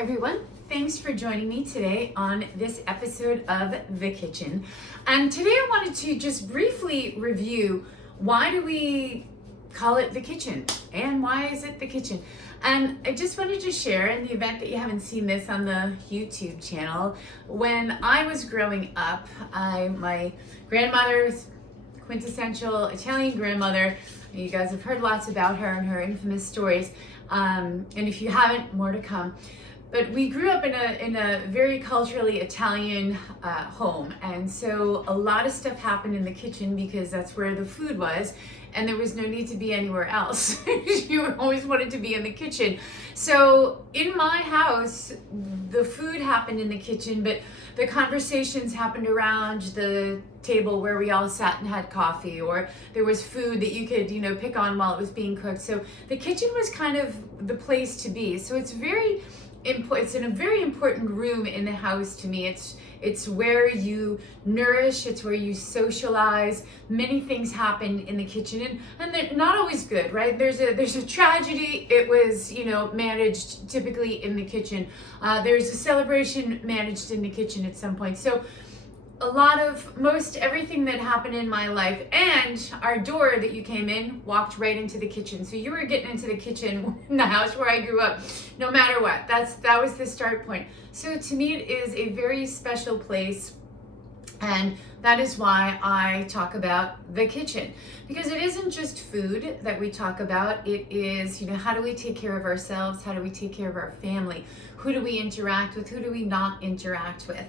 everyone. Thanks for joining me today on this episode of The Kitchen. And today I wanted to just briefly review why do we call it The Kitchen and why is it The Kitchen? And I just wanted to share, in the event that you haven't seen this on the YouTube channel, when I was growing up, my grandmother's quintessential Italian grandmother, you guys have heard lots about her and her infamous stories, and if you haven't, more to come. But we grew up in a very culturally Italian home, and so a lot of stuff happened in the kitchen because that's where the food was, and there was no need to be anywhere else. You always wanted to be in the kitchen. So in my house, the food happened in the kitchen, but the conversations happened around the table where we all sat and had coffee, or there was food that you could, pick on while it was being cooked. So the kitchen was kind of the place to be. So it's in a very important room in the house to me. It's where you nourish, it's where you socialize. Many things happen in the kitchen, and they're not always good, right? There's a tragedy, it was, managed typically in the kitchen. There's a celebration managed in the kitchen at some point. So most everything that happened in my life, and our door that you came in walked right into the kitchen. So you were getting into the kitchen in the house where I grew up, no matter what. That was the start point. So to me, it is a very special place. And that is why I talk about the kitchen, because it isn't just food that we talk about. It is, how do we take care of ourselves? How do we take care of our family? Who do we interact with? Who do we not interact with?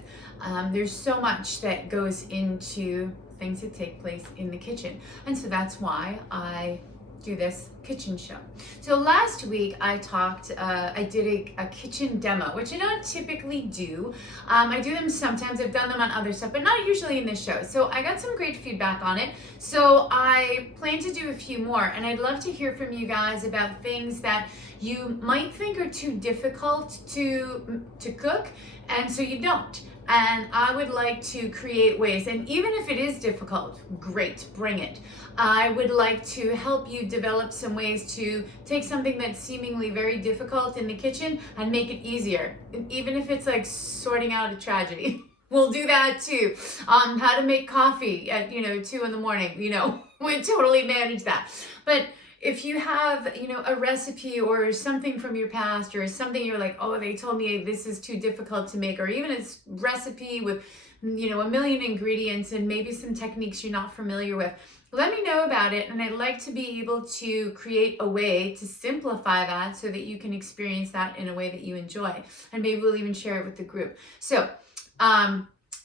There's so much that goes into things that take place in the kitchen. And so that's why I do this kitchen show. So last week I did a kitchen demo, which I don't typically do. I do them sometimes, I've done them on other stuff, but not usually in this show. So I got some great feedback on it. So I plan to do a few more, and I'd love to hear from you guys about things that you might think are too difficult to cook, and so you don't. And I would like to create ways, and even if it is difficult, great, bring it. I would like to help you develop some ways to take something that's seemingly very difficult in the kitchen and make it easier, even if it's like sorting out a tragedy. We'll do that too. How to make coffee at 2 a.m, we totally manage that. But if you have, a recipe or something from your past, or something you're like, oh, they told me this is too difficult to make, or even a recipe with, a million ingredients and maybe some techniques you're not familiar with, let me know about it. And I'd like to be able to create a way to simplify that so that you can experience that in a way that you enjoy. And maybe we'll even share it with the group. So,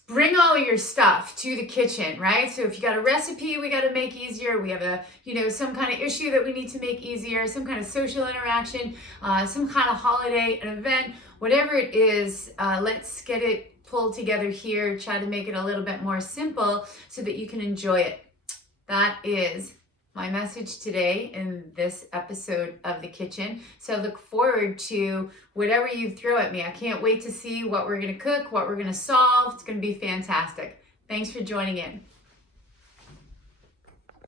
bring all of your stuff to the kitchen, right? So if you got a recipe we got to make easier, we have some kind of issue that we need to make easier, some kind of social interaction, some kind of holiday, an event, whatever it is, let's get it pulled together here, try to make it a little bit more simple so that you can enjoy it. That is my message today in this episode of The Kitchen. So look forward to whatever you throw at me. I can't wait to see what we're going to cook, what we're going to solve. It's going to be fantastic. Thanks for joining in.